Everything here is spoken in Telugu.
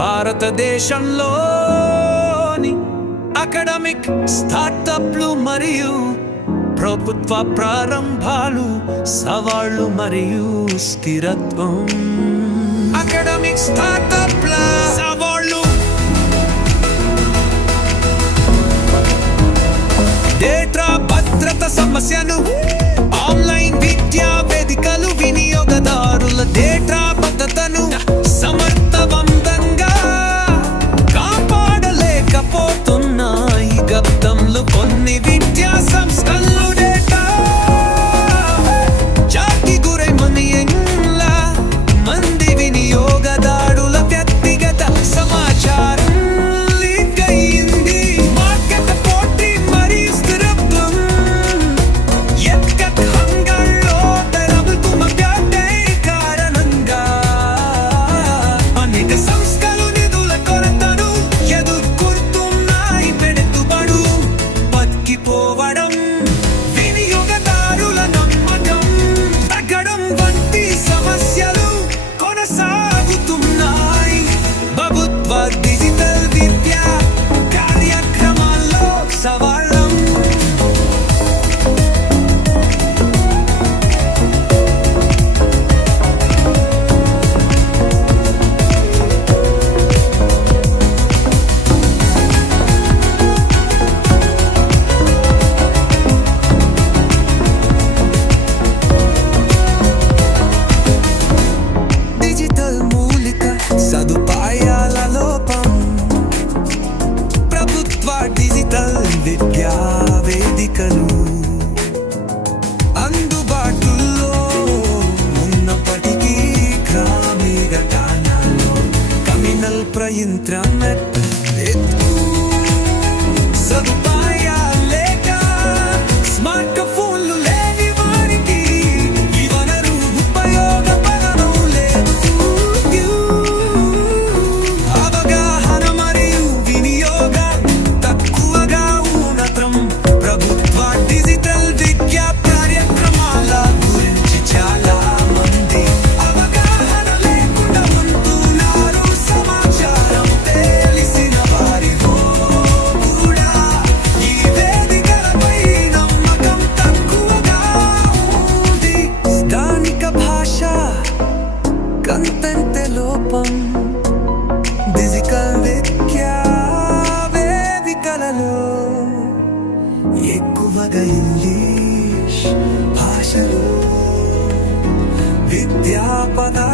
భారతదేశంలోని అకాడమిక్ స్టార్టప్లు మరియు ప్రభుత్వ ప్రారంభాలు, సవాళ్లు మరియు స్థిరత్వం. అకాడమిక్ స్టార్టప్ల సవాళ్లు: డేటా భద్రత సమస్యలు, ఆన్లైన్ విద్యా వేదికలు వినియోగదారుల డేటా భద్రతను సమర్థవంతంగా కాపాడలేకపోతున్నాయి. గతంలో కొన్ని విద్యా సంస్థలు డేటా జాతి గురై మంది వినియోగదారుల వ్యక్తిగత సమాచారం లీక్ అయింది. మార్కెట్ పోటీ మరియు స్థిరత్వం ఎక్కకంగాల్లో తరబుతున్న కారణంగా అనేక సంస్థలు నిధుల కొరతను ఎదుర్కొంటున్నాయి. పెట్టుబడు పక్కిపోవడం, వినియోగదారుల నమ్మకం తగ్గడం వంటి సమస్యలు కొనసాగుతున్నాయి. ప్రభుత్వ డిజిటల్ విద్యా కార్యక్రమాల్లో సవాళ్లు: డిజిటల్ మూలిక సదుపాయాల లోపం, ప్రభుత్వ డిజిటల్ విద్యా వేదికలు అందుబాటులో ఉన్నప్పటికీ గ్రామీణ ఠాణాల్లో కమ్యూనల్ ఇంటర్నెట్ సదుపాయాలు లేక స్మార్ట్ ఫోన్లు లేని వారికి ఈ వనరు ఉపయోగపడడం లేదు. అవగాహన మరియు వినియోగం తక్కువగా ఉండటం ప్రభుత్వ డిజిటల్ విద్యా కార్యక్రమాల గురించి చాలా మంది అవగాహన లేకుండా ఉంటున్నారు. సమాచారం తెలిసిన వారిలో కూడా ఈ వేదికలపై నమ్మకం తక్కువగా ఉంది. స్థానిక భాష కంటెంట్ లోపం, డిజిటల్ విద్యా వేదికలలో ఎక్కువగా ఇంగ్లీష్ భాషలో విద్యా పదాలు